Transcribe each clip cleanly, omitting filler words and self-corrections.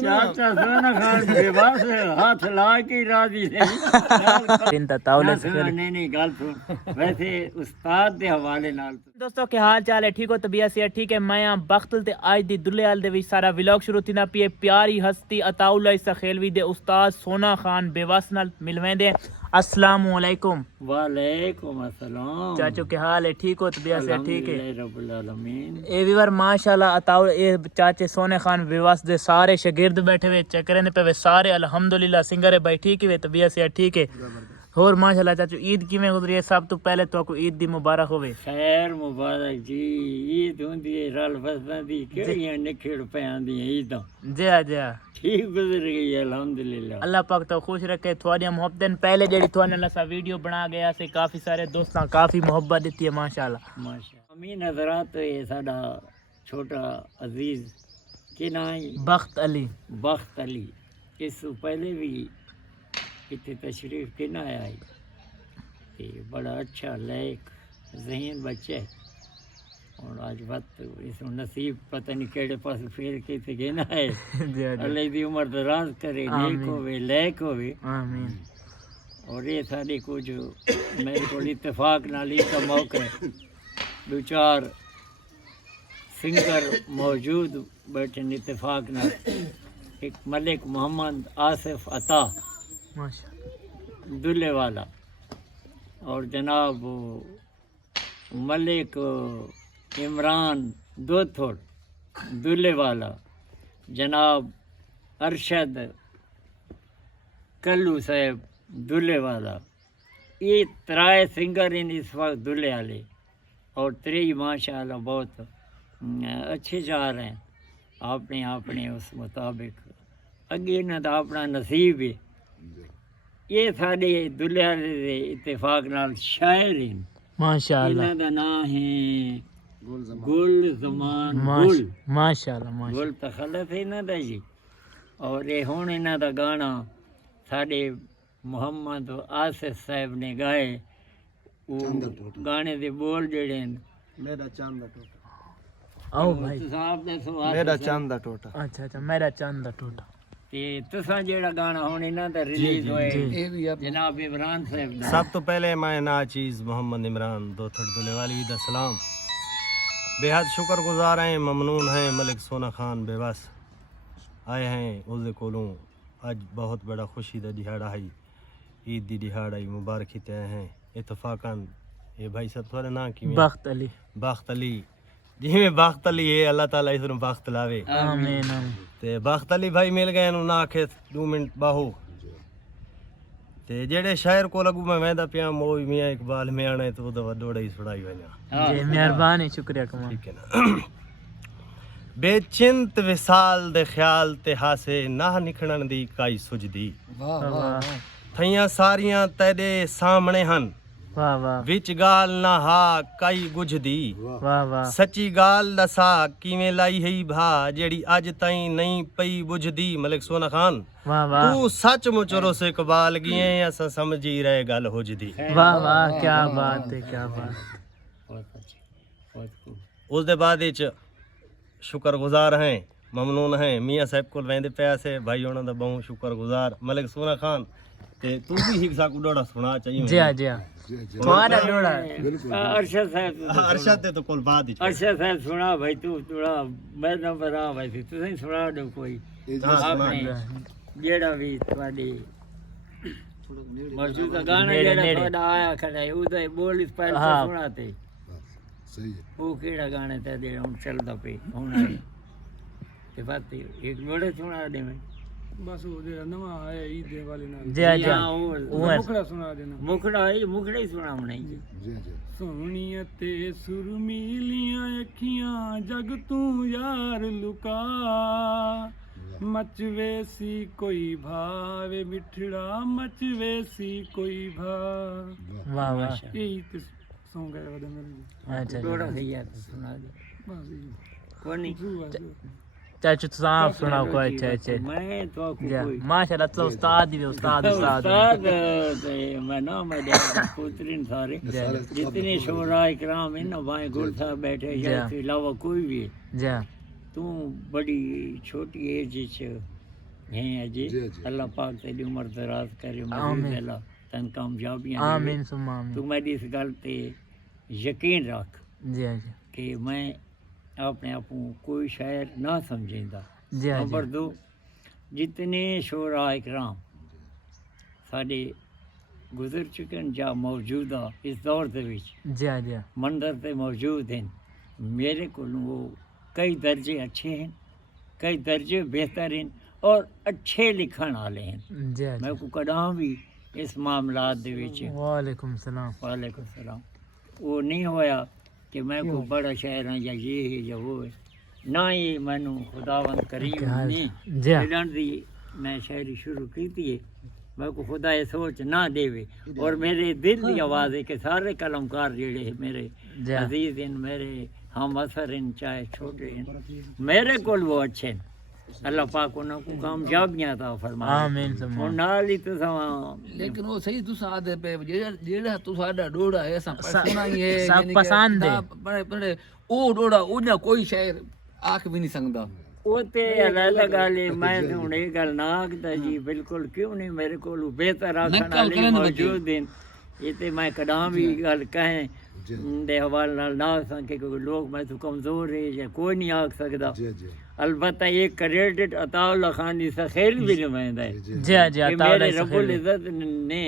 चाचा सोना खान बेबस हाथ ला के राजी इंता तावले से नहीं गल सुन वैसे उस्ताद दे हवाले नाल दोस्तों क्या हाल चाल है ठीक हो तबीयत से ठीक है मैं यहाँ बख्तल ते आज दी दुल्लेवाल दे विच सारा व्लॉग शुरू थी ना पिए प्यारी हस्ती अताउल्ला इसा खेलवी दे उस्ताद सोना खान बेबस नाल मिलवेंदे अस्सलाम वालेकुम। वालेकुम अस्सलाम चाचू क्या हाल है ठीक हो तबीयत से ठीक है रब्बुल आलमीन। ए वीवर माशाल्लाह अताउल ए चाचे सोने खान बेबस दे सारे शागिर्द बैठे हुए चक्कर ने पे सारे अल्हम्दुलिल्लाह सिंगर है भाई ठीक है तबीयत से ठीक है और माशाल्लाह चाचू ईद किवें गुजरी है सब तो पहले तो को ईद दी मुबारक होवे। खैर मुबारक जी ईद हुंदी है रल बसदा दी केड़ियां निखड़ पैंदी दी ईदां जय जय ठीक गुजर गई है अल्हम्दुलिल्लाह अल्लाह पाक तो खुश रखे थोड़ियां मोहब्बतें पहले जेडी थोने लसा वीडियो बना गया से काफी सारे दोस्तां काफी मोहब्बत दी है माशाल्लाह माशाल्लाह। अमीन हजरात ये साडा छोटा अजीज के नाम बख्त अली बख्त अली इस पहले भी इतने तशरीफ के ना आई ते बड़ा अच्छा लायक जहीन बच्चा है और आज वक्त इस नसीब पता नहीं केड़े पास फेर के थे गए ना है अल्लाह दी उम्र दराज करे नेक होवे लायक होवे आमीन। और ये सारे कुछ मेरे को इत्तेफाक नाल का मौका है दो चार सिंगर मौजूद बैठे इत्तेफाक नाल एक मलिक मोहम्मद आसिफ अता माशाल्लाह दुल्ले वाला और जनाब मलिक इमरान दोथोड़ दुल्ले वाला जनाब अरशद कल्लू साहब दुल्ले वाला ये त्राए सिंगर इन इस वक्त दुल्ले वाले और त्रेई माशाल्लाह बहुत अच्छे जा रहे हैं अपने अपने उस मुताबिक अगे इन्हों का अपना नसीब है। ये साढ़े दुल्हे वाले दे इत्तेफाक नाल शायर हैं माशाल्लाह इन्हों का नाम है गुल जमान गुल माशाल्लाह गुल तखलत है इन्हों का जी। और ये हुण इन्हों का गाना साढ़े मोहम्मद आसिफ साहब ने गाए वो गाने दे बोल जेड़े मेरा चांद दा टोटा आओ भाई मेरा चांद दा टोटा अच्छा अच्छा मेरा चांद दा टोटा ते तुसां जेड़ा गाना हुण इन्हां दा रिलीज होए जनाब इमरान साहब दा सब तो पहले मैं नाचीज़ मोहम्मद इमरान दोथड़ दुल्लेवाली दा सलाम बेहद शुक्रगुजार हैं ममनून हैं मलिक सोना खान बेबस आए हैं उसदे कोलों अज बहुत बड़ा खुशी दा दिहाड़ा है ईद दी दिहाड़ा मुबारक ही आए हैं इतफाकन ये भाई सब थोड़ा ना कि बख्त अली जिमें बख्त अली है अल्लाह ताला इसनु बख्त लावे आमीन आमीन। ते बख्त अली भाई मिल गए ना आखे 2 मिनट बाहू ते जेड़े शायर को लगू मैं वेंदा पिया मोई मियां इकबाल में आने तो दवा डोड़ा ही सुनाई वना जी मेहरबानी शुक्रिया कमाल ठीक है ना बेचिंत विसाल दे ख्याल ते हासे ना निखणन दी काई सुजदी वाह वाह थैया सारियां तेरे सामने हन वाह वाह विच गाल ना हा काई गुझदी वाह वाह सच्ची गाल दसा किवें लाई है भा जेड़ी अज ताई नहीं पई बुझदी मलिक सोना खान वाह वाह तू सचमुच रोस इकबाल गिए असा समझी रहे गल हुजदी वाह वाह क्या बात है क्या बात। बहुत अच्छे बहुत खूब। उस दे बाद विच शुक्रगुजार हैं ममनून हैं मियाँ साहब को वेंदे पिया से भाई उन्हों दा बहुत शुक्रगुजार मलिक सोना खान ते तू भी हिस्सा को डोड़ा सुना चाहिए जी तुम्हारा डोड़ा अरशद साहब अरशद ते तो कोल बाद ही अरशद साहब सुना भाई तू थोड़ा मैं नंबर आ भाई तुसीं सुना दो कोई आपने जेड़ा भी ਤੁਹਾਡੀ मौजूदा गाना जेड़ा ਤੁਹਾਡਾ आया खड़ा है ਉਹਦਾ बोल इस पर सुनाते सही है वो केड़ा गाना ते दे ਹੁਣ ਚੱਲਦਾ ਪਈ ਹੁਣ ਤੇ ਬਾਤ ਇੱਕ ਲੋੜੇ ਸੁਣਾ ਦੇ ਮੈਂ बस वो जो नवा आया ईद दे वाले नाल जी जी वो मुखड़ा सुना देना मुखड़ा ही सुना बनाई जी जी सोहणिया ते सुरमीलियां अखियां जग तू यार लुका मचवे सी कोई भावे मिठड़ा मचवे सी कोई भा वाह वाह यही तो सॉन्ग है वादा मेरे अच्छा थोड़ा सही है सुना दे बस कोनी चाचू तो आप सुनाओ कोई अच्छे अच्छे मैं तो माशाल्लाह तो उस्ताद ही उस्ताद मैं ना मैं पुत्रिन सारे जितने शोरा इकराम है ना भाई गुल साहब बैठे या इसके अलावा कोई भी है तू बड़ी छोटी एज हैं अजी अल्लाह पाक तेरी उम्र दराज करे मजीद अल्लाह तन कामयाबियां आमीन सुम्मा आमीन। तू मेरी इस गल ते यकीन रख जी हाँ जी कि मैं अपने आप को कोई शायर ना समझेंदा। जी हाँ नंबर जी 2 जितने शोरा इकराम साडे गुजर चुके हैं या मौजूदा इस दौर दे विच जी हाँ जी मंदर पे मौजूद हैं, मेरे को वो कई दर्जे अच्छे हैं, कई दर्जे बेहतर हैं और अच्छे लिखण वाले हैं। जी हाँ मैं जी। को कदां भी इस मामलात दे विच वालेकुम सलाम। वालेकुम सलाम वो नहीं होया कि मैं को बड़ा शायर हाँ या ये है या वो है, ना ही मैनू खुदावंद करीम ने जी हाँ मिलण दी मैं शायरी शुरू की थी। मैं को खुदा ये सोच ना देवे और मेरे दिल की आवाज़ है कि सारे कलमकार जेड़े है मेरे जी हाँ अजीज हैं, मेरे हम असर हैं, चाहे छोटे हैं, मेरे को वो अच्छे हैं। अल्लाह पाक उन्हें को कामयाबियां अता फरमाए। आमीन सुम्मा और नाल ही तो लेकिन वो सही तुसा आदे पे जेड़ा तुसाडा डोड़ा है असा सुना ही है सब पसंद है। बड़े बड़े ओ डोड़ा उन्हें कोई शायर आख भी नहीं सकदा। वो ते अलग गल है, मैं तो हुण ये गल ना आखदा जी बिल्कुल क्यों नहीं, मेरे को बेहतर आखण वाले मौजूद हैं। ये ते मैं कदां भी गल कहें दे हवाले नाल ना आखां कि कोई लोग मैं तो कमजोर है या कोई नहीं आख सकदा। अलबत्ता ये क्रेडिट अताउल्ला खान दी सखेल भी नुमाइंदा है जी हाँ जी कि अताउल्ला मेरे सखेल रब्बुल इज़्ज़त ने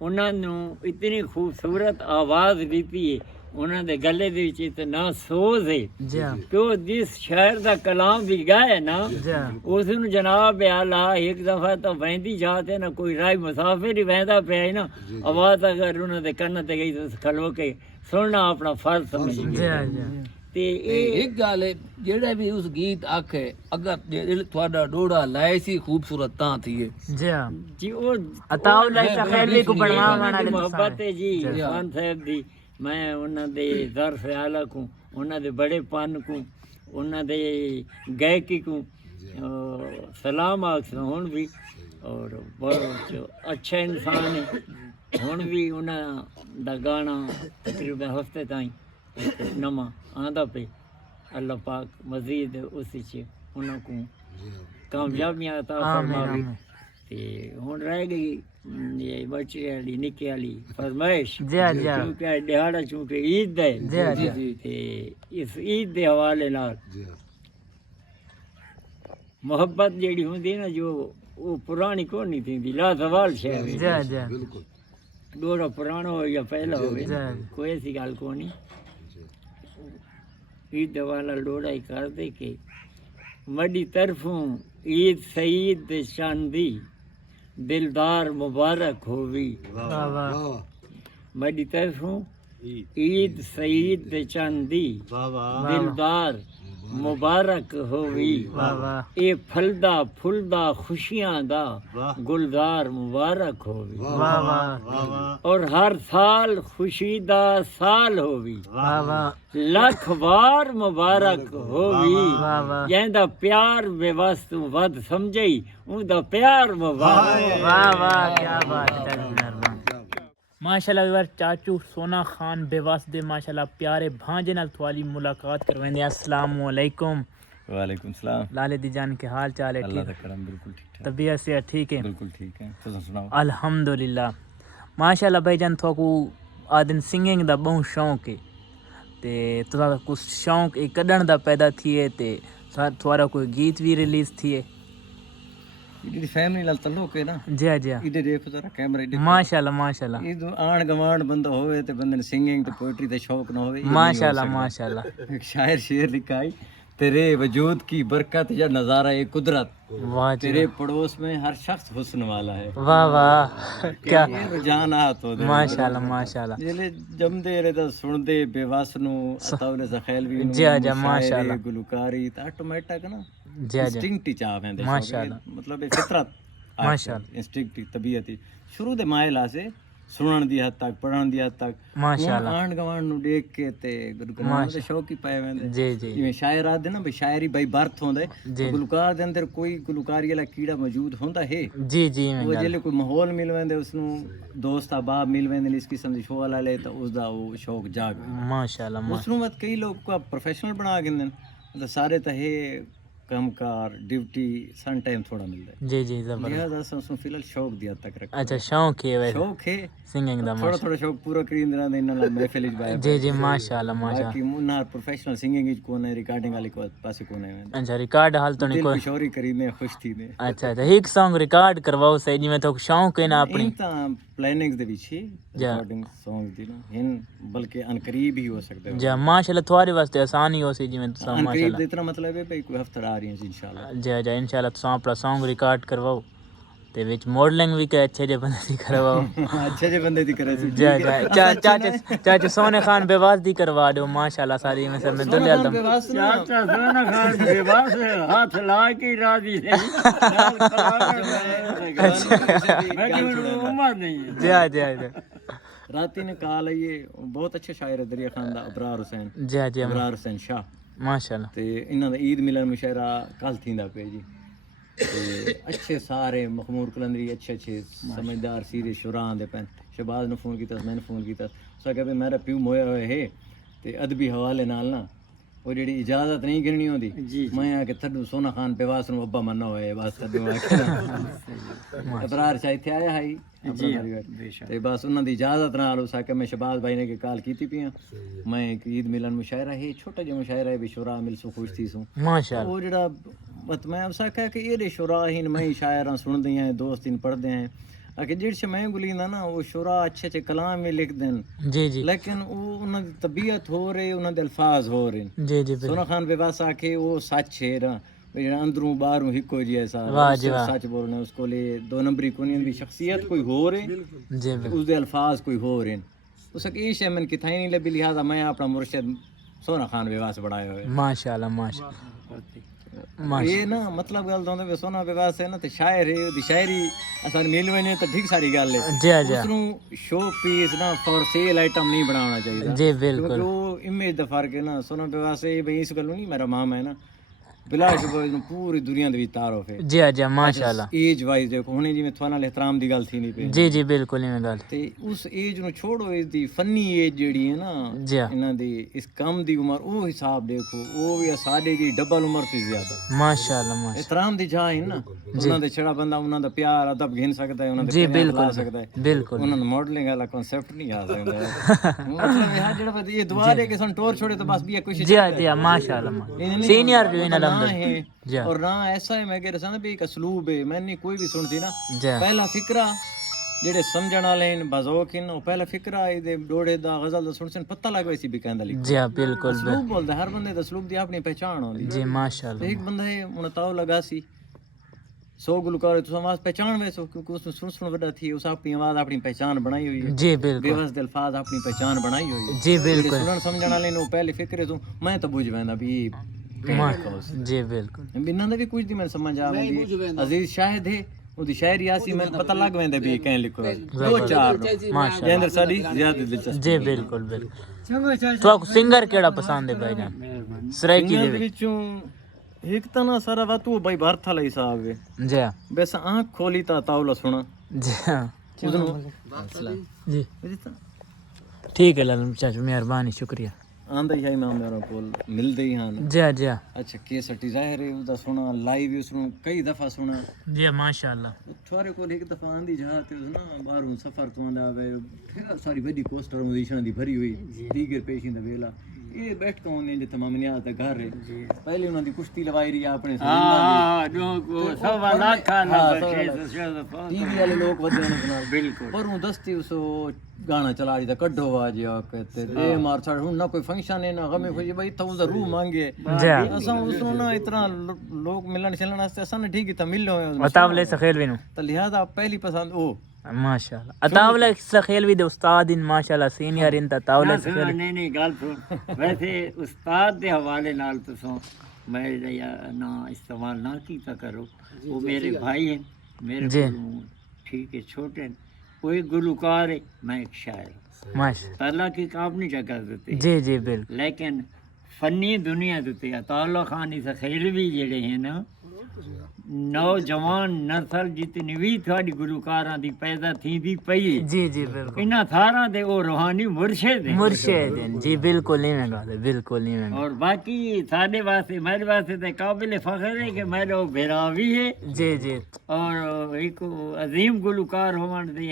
उन्हां नू इतनी खूबसूरत आवाज़ दी है, उन्हां दे गले दे विच इतना सोज है जी हाँ कि वो जिस शायर दा कलाम भी गाए ना जी हाँ उस नू जनाब आला एक दफ़ा तो वहदी जाते ना कोई राय मुसाफिर ही वहदा पे है ना, आवाज़ अगर उन्हां दे कन्न ते गई तो खलो के सुनना अपना फर्ज समझ जी गए। हाँ जी हाँ ते एक गल है जेड़ा भी उस गीत आखे अगर जे थोड़ा डोड़ा लाए सी खूबसूरत ता थी है जी हाँ जी वो अताउल्ला सखेल को बनवावन वाले मोहब्बत है जी खान साहब दी। मैं उन्हां दे ज़र्फ़ आला को, उन्हां दे बड़े पन को, उन्हां दे गायकी को सलाम आखदा हुण भी और बहुत अच्छा इंसान है। हुण भी उन्हां दा गाना तकरीबन हफ्ते ताईं नवां आंदा पे। अल्लाह पाक मजीद उस च उन्हां को कामयाबियां अता फरमावे। ते हुण रह गई ये बच्चे वाली निक्के वाली फरमाइश जी हाँ जी हाँ क्योंकि दिहाड़ा चूंकि ईद है जी हाँ जी ते इस ईद के हवाले नाल मोहब्बत जेड़ी हुंदी ना जो वो पुरानी कोई नहीं थी, लाजवाल शय है। जी हाँ जी हाँ डोरा पुराना हो या पहला हो जी हाँ कोई ऐसी गल को नहीं। ईद वाला डोरा ही कर दे के मडी तरफों ईद सईद चांदी दिलदार मुबारक होवी। वाह वाह मडी तरफों ईद सईद चांदी दिलदार मुबारक होवी। वाह वाह ये फलदा फुलदा खुशियां दा गुलजार मुबारक होवी। वाह वाह और हर साल खुशी दा साल होवी। वाह वाह लख बार मुबारक होवी। वाह वाह जैंदा प्यार बेवस तू वध समझई उंदा प्यार मुबारक। वाह वाह क्या बात है मेहरबान। माशाल्लाह यार चाचू सोना खान बेवस दे माशाल्लाह प्यारे भांजे नाल थवाली मुलाकात करवेंदे। अस्सलाम वालेकुम। वालेकुम सलाम। लाले दी जान के हाल चाल है अल्लाह ठीक? का करम बिल्कुल ठीक ठाक। तबीयत से ठीक है? बिल्कुल ठीक है। तुम सुनाओ। अल्हम्दुलिल्लाह माशाल्लाह भाईजान थोकू आदन सिंगिंग दा बहुत शौक है ते तुसा कुछ शौक एक कढण दा पैदा थिए ते थोड़ा कोई गीत भी रिलीज थिए? इडी फैमिली नाल तल्लुक है ना। जी हाँ जी हाँ इधर देखो जरा कैमरा इधर। माशाल्लाह माशाल्लाह ये आण गवांड बंदा होवे ते बंदे ने सिंगिंग ते पोएट्री ते शौक ना होवे। ये नहीं हो माशाल्लाह सकदा। माशाल्लाह एक शायर शेर लिखा है, तेरे वजूद की बरकत या नजारा ये कुदरत, वाह जी तेरे पड़ोस में हर शख्स हुस्न वाला है। वाह वाह क्या ये रुझान आ तो दे माशाल्लाह माशाल्लाह जेले जमदे रे दा सुनदे बेवास नु अताउले ज़खैलवी नु जी हाँ जी हाँ, माशाल्लाह। गुलकारी ता ऑटोमेटिक ना जी हाँ जी हाँ, इंस्टिंक्ट च आवेंदे। माशाल्लाह। मतलब ये फितरत माशाल्लाह। इंस्टिंक्ट तबीयत ही शुरू दे माइल आसे सुनन दी हद तक पढ़न दी हद तक माशाल्लाह। आंड गवांड नु देख के ते गुलकार दे शौक ही पाए वेंदे। जी जी जिवें शायर आदे ना भाई शायरी बाई बर्थ होंदे जी गुलकार दे अंदर कोई गुलकारी वाला कीड़ा मौजूद होंदा है। जी जी मैं वो गल जेले कोई माहौल मिल वेंदे उसनु दोस्त अहबाब मिल वेंदे इस किस्म दी शो वाला ले तो उसदा वो शौक जाग माशाल्लाह उसनु मत कई लोग को प्रोफेशनल बना के मतलब सारे तो है कमकार ड्यूटी सन टाइम थोड़ा मिलता है, जी जी जबरदस्त। लिहाजा असां उसनूं फिलहाल शौक दी हद तक रखा। अच्छा शौक है वैसे शौक है सिंगिंग दा थोड़ा थोड़ा शौक पूरा करींदे रहंदे इन नाल महफिल च बाहर। जी जी माशाल्लाह माशाल्लाह। बाकी मुन्ना प्रोफेशनल सिंगिंग च कोने रिकॉर्डिंग वाले को पासे कोने में अच्छा रिकॉर्ड हाल तो नहीं दिल कोई। कुशौरी करींदे खुश थींदे। अच्छा अच्छा एक सॉन्ग रिकॉर्ड करवाओ सही जिवें तो शौक है ना अपनी। इन तां प्लानिंग्स दे विच रिकॉर्डिंग सॉन्ग्स दी ना इन बल्कि अनकरीब ही हो सकदा है। जा माशाल्लाह तुम्हारे वास्ते आसान ही हो सी जिवें तुसा अनकरीब माशाल्लाह। दे इतना मतलब है भाई कोई हफ्ता आ रही है इंशाल्लाह। जा जा इंशाल्लाह तुसा अपना सॉन्ग रिकॉर्ड करवाओ ते विच मॉडलिंग भी के अच्छे जे बंदे दी करवाओ। अच्छे जे बंदे दी करे सी। जा जा चाचा सोने खान बेवास दी करवा दो माशाल्लाह सारी में सब में दुल्हे दम। चाचा सोना खान बेबस हाथ ला के राजी नहीं मैं उम्र नहीं है। जा जा जा राती ने कॉल आई है बहुत अच्छे शायर है दरिया खान दा अबरार हुसैन। जा जा अबरार हुसैन शाह माशाल्लाह। ते इन्हां दा ईद मिलन मुशायरा कल थींदा पे जी। ते अच्छे सारे मखमूर कलंदरी अच्छे अच्छे समझदार सीरे शुरा आंदे पैन। शहबाज ने फोन कीता मैंने फोन कीता उस कहा मेरा प्यू मोया होए है ते अदबी हवाले नाल ना वो जेड़ी इजाजत नहीं गिननी होंदी मैं आके थड्डू सोना खान बेवास नु अब्बा मन्ना होए बस थड्डू आके अबरार शाह इत्थे आया है ते बस उन्हां दी इजाजत नाल उस आके मैं शहबाज भाई ने के कॉल कीती पिया मैं एक ईद मिलन मुशायरा है छोटा जिहा मुशायरा है बिशुरा मिल सु खुश थी सु माशाल्लाह। वो जेड़ा मत मैं उस आख्या कि एडे शुरा ही मैं शायरां सुनदे हैं दोस्त इन पढ़दे हैं आके जेड़ मैं गुलींदा ना वो शुरा अच्छे अच्छे कलाम भी लिख देन जी जी लेकिन वो उन्हां दी तबीयत हो रही उन्हां दे अल्फाज हो रहे। जी जी सोना खान बेवास आके वो सच है ना जेड़ा अंदरों बाहरों हिको जी ऐसा वाह जी वाह। सच बोलना उसको ले दो नंबरी कोनी दी शख्सियत कोई हो रहे जी उसदे अल्फाज कोई हो रहे उसक ये शे मन किथाई नहीं लबी लिहाजा मैं अपना मुर्शिद सोना खान बेवास बनाया हुआ माशाल्लाह माशाल्लाह। ये ना मतलब गल दोंदे वे सोना बेवास है ना ते शायर है दी शायरी असन मिल वने तो ठीक सारी गल है। जी जी उसनु शो पीस ना फॉर सेल आइटम नहीं बनाना चाहिए जी क्योंकि बिल्कुल वो इमेज दा फर्क है ना सोना बेवास है भाई इस गल नहीं मेरा मामा है ना बिला शुबह पूरी दुनिया दे विच तारुफ है। जी जी माशाल्लाह। एज वाइज देखो हुणे जिवें थोड़ा नाल एहतराम दी गल थी नहीं पे जी जी बिल्कुल इवें गल ते उस एज नु छोड़ो इस दी फनी एज जेड़ी है ना जी इन्हां दी इस कम दी उम्र वो हिसाब देखो वो भी साडे दी डबल उम्र से ज्यादा माशाल्लाह माशाल्लाह। एहतराम दी जा है ना उन्हां दे छड़ा बंदा उन्हां दा प्यार अदब घिन सकदा है उन्हां दे जी प्यार ला बिल्कुल सकदा है बिल्कुल उन्हां दा मॉडलिंग वाला कांसेप्ट नहीं आ सकदा मतलब यार जेड़ा बस ये दुआ दे के सन टोर छोड़े तो बस भी कुछ जी जी माशाल्लाह सीनियर जो इन अलहमदुलिल्लाह जी और ना ऐसा है मैं कह रहा भी एक असलूब है मैंने कोई भी सुनती ना जी पहला फिक्रा जेड़े समझण वाले इन बाज़ौक इन पहला फिक्रा इदे डोड़े दा गजल दा सुनसन पता लग वैसी भी कहंदा लिख जी बिल्कुल असलूब बोलदा हर बंदे दा असलूब दी अपनी पहचान होंदी जी माशाल्लाह। एक बंदा है मुनताव लगासी 100 गुलकार तुस आवाज पहचान वैसो क्योंकि उसने सुन वड्डा थी उस अपनी आवाज अपनी पहचान बनाई हुई है जी बिल्कुल बेवस दे अल्फाज अपनी पहचान बनाई हुई है जी जेड़े बिल्कुल सुनण समझण वाले नो पहले फिक्रे तो मैं तो बुझ वेंदा भी जी बिल्कुल इन्हां दा भी कुछ दी मैं समझ आ वेंदी अजीज शाहिद है ओदी शायरी आसी मैं पता लग वेंदा भी कहीं लिखो दो चार माशाल्लाह जेंदर साडी ज्यादा दिलचस्प जी बिल्कुल बिल्कुल। तो सिंगर केड़ा पसंद है भाईजान सराइकी दे इन्हां दे विचों एक ता ना सारा वा तू भाई भारत वाला हिसाब है जी बस आंख खोली ता तावला सुना जी उदनो जी ठीक है लाल चाचा मेहरबानी शुक्रिया आंदा ही है मैं मेरे कोल मिलदे ही हां जी जी अच्छा केसटी जाहिर है उसदा सुना लाइव उसनु कई दफा सुना जी माशाल्लाह थोड़े कोल एक दफा आंदी जहां ते ना बाहरों सफर तो आंदा वे फिर सारी बड़ी कोस्टर मुदीशन दी भरी हुई दीगर पेशिंदा वेला ये बैठ के उन्हें जो तमाम नियाज दा घर है पहले उन्हां दी कुश्ती लवाई रही अपने से हाँ जो सवा लाख ना टीवी वाले लोग वदे ने सुना बिल्कुल पर हूं दस्ती उस गाना चला रही था कड्ढो आज या कहते दे मार छड़ हूं ना कोई फंक्शन है ना गमे खुशी भाई तो उस रूह मांगे असा उसनु ना इतना लोग मिलन चलन वास्ते असा ने ठीक ही था मिल लो अतावले सखेलवी नु तो लिहाजा पहली पसंद ओ माशाल्लाह अतावले सखेलवी दे उस्ताद इन माशाल्लाह सीनियर इन तावले सखेलवी नहीं नहीं गल सुन वैसे उस्ताद दे हवाले नाल तुसों मैं या ना इस्तेमाल ना कीता करो वो मेरे भाई हैं मेरे कोलों ठीक है छोटे कोई गुलकार है मैं एक शायर माशा पहला की काम नहीं जगह देते जी जी बिल्कुल लेकिन फनी दुनिया देते अताउल्ला खान सखेलवी जेड़े हैं ना नौजवान नस्ल जितनी भी थोड़ी गुलकारां दी पैदा थींदी पई जी जी बिल्कुल इन्हां थारां दे ओ रूहानी मुर्शिद हैं मुर्शिद हैं। जी बिल्कुल नहीं मैं गल बिल्कुल नहीं मैं और बाकी साडे वास्ते मेरे वास्ते ते काबिल फख्र है कि मेरा भेरा भी है जी जी और एक अजीम गुलकार होवन दी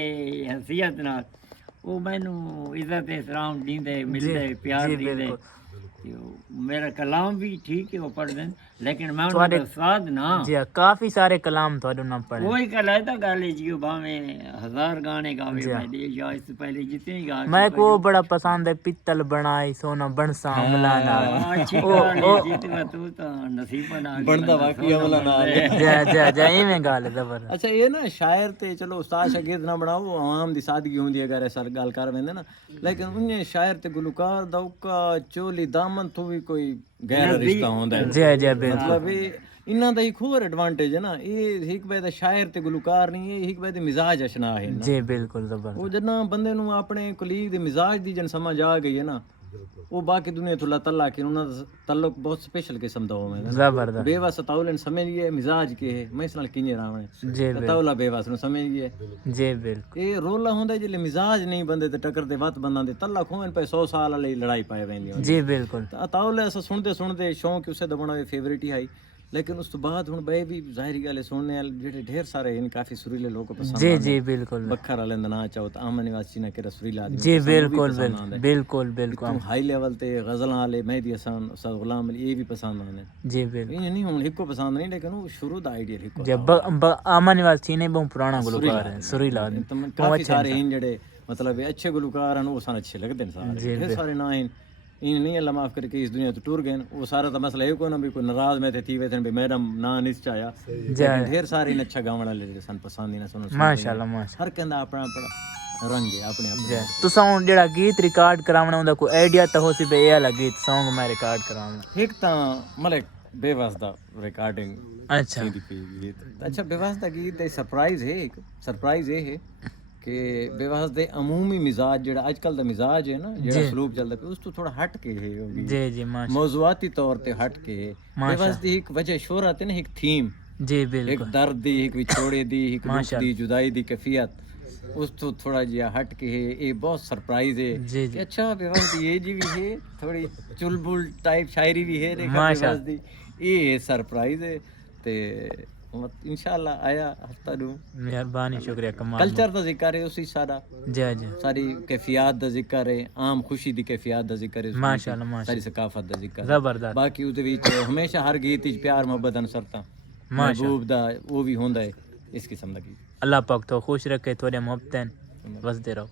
हैसियत नाल वो मैनू इज्जत एहतराम दींदे मिलदे प्यार जी दींदे बिल्कुल ते मेरा कलाम भी ठीक है वो पढ़दे लेकिन मैं ਤੁਹਾਡੇ- उन्हां दा उस्ताद ना जी हाँ, काफी सारे कलाम थोड़े ना पढ़े वही कलायता गाले जी भावे 1000 गाने गावे जी हाँ। मैंने या इससे पहले जितने गा मैं चुका को हूँ। बड़ा पसंद है पित्तल बनाई सोना बनसा अमला नाल अच्छी गाल है जितना तू तो नसीब ना बनदा वाकई अमला नाल जा जा जा इवें गल है जबरदस्त अच्छा ये ना शायर ते चलो उस्ताद शागिर्द ना बनाओ आवाम दी सादगी होंदी अगर ऐसा गल कर वेंदे ना लेकिन उन्हें शायर ते गुलकार दा उका चोली दामन तो भी कोई गहरा रिश्ता होंदा है जी जी बिल्कुल मतलब ये इन्हां दा एक होर एडवांटेज है ना ये एक बार दा शायर ते गुलकार नहीं है एक बार दे मिजाज अशना है ना जी बिल्कुल जबरदस्त ਉਹ ਜਦੋਂ ਬੰਦੇ ਨੂੰ ਆਪਣੇ ਕੁਲੀਗ ਦੇ ਮਿਜ਼ਾਜ ਦੀ ਜਨ ਸਮਝ ਆ ਗਈ ਹੈ ਨਾ ਉਹ ਬਾਕੀ ਦੁਨੀਆ ਤੋਂ ਲੱਤਾਂ ਕੇ ਉਹਨਾਂ ਦਾ ਤਾਲੁਕ ਬਹੁਤ ਸਪੈਸ਼ਲ ਕਿਸਮ ਦਾ ਹੋਵੇ जबरदस्त ਬੇਵਸ ਤਾਉਲਨ ਸਮਝ ਗਏ ਮਿਜ਼ਾਜ ਕੇ ਹੈ ਮੈਂ ਇਸ ਨਾਲ ਕਿੰਨੇ ਰਾਵਣ जी बिल्कुल ਤਾਉਲਾ ਬੇਵਸ ਨੂੰ ਸਮਝ ਗਏ जी बिल्कुल ਇਹ ਰੋਲਾ ਹੁੰਦਾ ਜਿਹੜੇ ਮਿਜ਼ਾਜ ਨਹੀਂ ਬੰਦੇ ਤੇ ਟੱਕਰਦੇ ਵੱਤ ਬੰਦਾਂ ਦੇ ਤੱਲਾ ਖੋਣ ਪਏ 100 ਸਾਲ ਵਾਲੀ ਲੜਾਈ ਪਾਏ ਵੈਂਦੀ जी बिल्कुल ਤਾਉਲਾ ਐਸਾ ਸੁਣਦੇ ਸੁਣਦੇ ਸ਼ੌਂਕ ਉਸੇ ਦਾ ਬਣਾ ਫੇਵਰਿਟ ਹੀ ਆਈ लेकिन उस तो बाद हुन बे भी ज़ाहिरी गल है सुनने वाले जेडे ढेर सारे इन काफी सुरीले लोग पसंद जी जी बिल्कुल बखर वाले ना चाहो तो आम निवासी ना केरा सुरीला आदमी जी पसंद, वो भी बिल्कुल पसंद आंदा है। बिल्कुल बिल्कुल तुम हाई लेवल ते गजल वाले मेहदी हसन उस्ताद गुलाम अली ये भी पसंद आने जी बिल्कुल ये नहीं हुन हिको पसंद नहीं लेकिन वो शुरू दा आइडिया हिको जब आमा निवास चीने बहुत पुराना गुलकार है सुरीला आदमी तुम काफी सारे इन जेडे मतलब ये अच्छे गुलकार हैं वो सन अच्छे लगते हैं सारे ढेर सारे ना इन नहीं अल्लाह माफ करके इस दुनिया तो टूर गए वो सारा तो मसला है कोई ना भी कोई नाराज में थे वे थे मैडम ना निश्चय आया लेकिन ढेर सारे इन अच्छा गावण वाले जेडे सन पसंद ही ना सुनो माशाल्लाह माशाल्लाह हर कहंदा अपना अपना रंग है अपने अपने तुसा हुन जेड़ा गीत रिकॉर्ड करावना हुंदा कोई आइडिया तो हो सी बे ये वाला गीत सॉन्ग मैं रिकॉर्ड करावना एक ता मतलब बेवास दा रिकॉर्डिंग अच्छा गीत अच्छा बेवास दा गीत सरप्राइज है एक सरप्राइज ये है कि बेवास दे अमूमी मिजाज जेड़ा आजकल दा मिजाज है ना जेड़ा सलूक चलदा पे उस तो थोड़ा हट के है वो गीत। जी जी माशा मौजुआती तौर ते हट के है बेवास दी एक वजह शोहरत है ना एक थीम जी एक बिल्कुल दर्द दी एक विछोड़े दी एक दुख दी जुदाई दी कैफियत उस तो थोड़ा जिया हट के है ये बहुत सरप्राइज है जी कि अच्छा बेवास दी ये जी भी है थोड़ी चुलबुल टाइप शायरी भी है देखा माशा। बेवास दी ये सरप्राइज है ते इंशाल्लाह आया हफ्ता दू मेहरबानी शुक्रिया कमाल कल्चर दा जिक्र है उसी सारा जी जी सारी कैफियत दा जिक्र है आम खुशी दी कैफियत दा जिक्र है उसमें माशाल्लाह माशा सारी सकाफत दा जिक्र है जबरदस्त बाकी उसदे विच हमेशा हर गीत विच प्यार मोहब्बत अनसरता महबूब दा वो भी होंदा है इस किस्म दा गीत अल्लाह पाक तो खुश रखे थोड़े मोहब्बतें बसते रहो